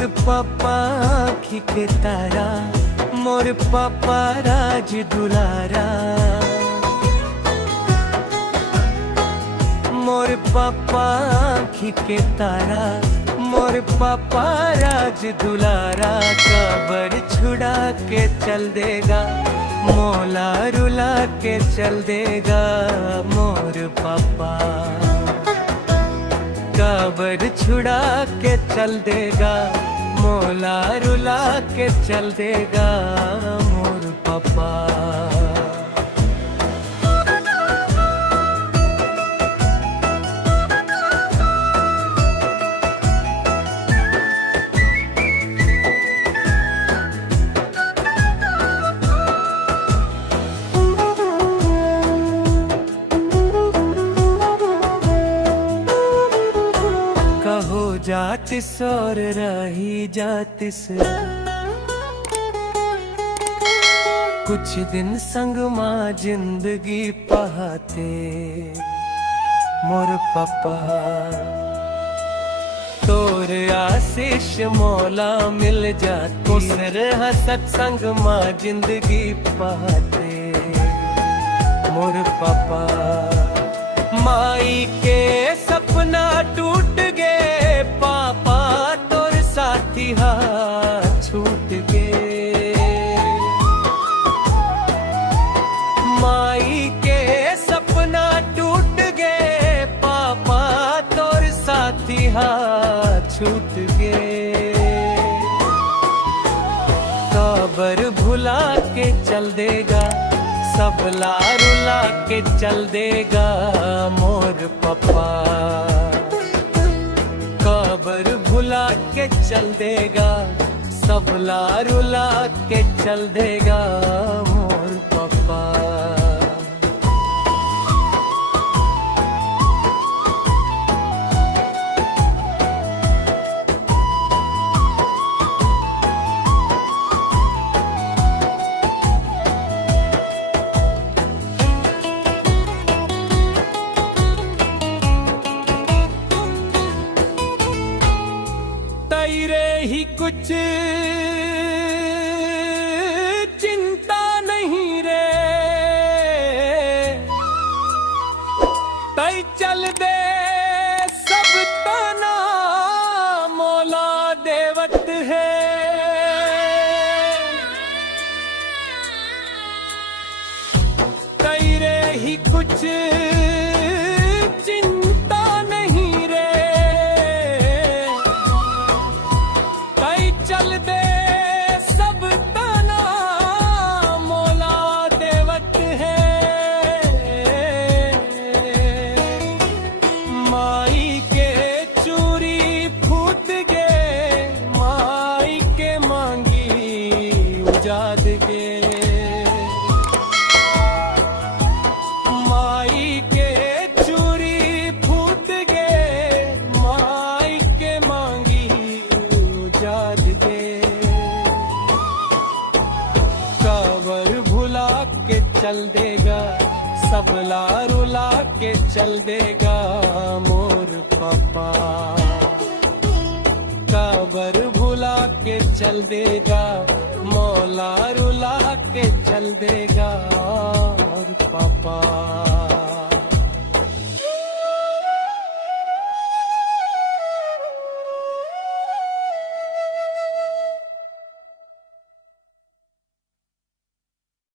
मोर पापा आँखी के तारा, मोर पापा राज दुलारा। मोर पापा आँखी के तारा, मोर पापा राज दुलारा। कबर छुड़ा के चल देगा, मौला रुला के चल देगा मोर पापा। कबर छुड़ा के चल देगा, मौला रुला के चल देगा मोर पापा। कहो जातिस और रही जातिस, कुछ दिन संग माँ जिंदगी पहाते मोर पापा। तोर आशीष मौला मिल जाती, उसर हसत संग माँ जिंदगी पहाते मोर पापा। माई के सपना टूट गए पापा, तोर साथी हाथ छूट गए। माई के सपना टूट गए पापा, तोर साथी हाथ छूट गए। कबर भुला के चल देगा, सब लारुला के चल देगा मोर पापा। कबर भुला के चल देगा, सब लारुला के चल देगा मोर पापा। तेरे ही कुछ चिंता नहीं रे, तई चल दे सब तना मौला देवत है। तेरे ही कुछ चिंता नहीं रे, चल दे सब तना मौला देवत है। माई के चूरी फूट गए, माई के मांगी उजाद गे। माई के चूरी फूट गए, माई के मांगी उजाद गे। कबर भुला के चल देगा, सब लारुला के चल देगा मोर पापा। कबर भुला के चल देगा, मौला रुला के चल देगा मोर पापा।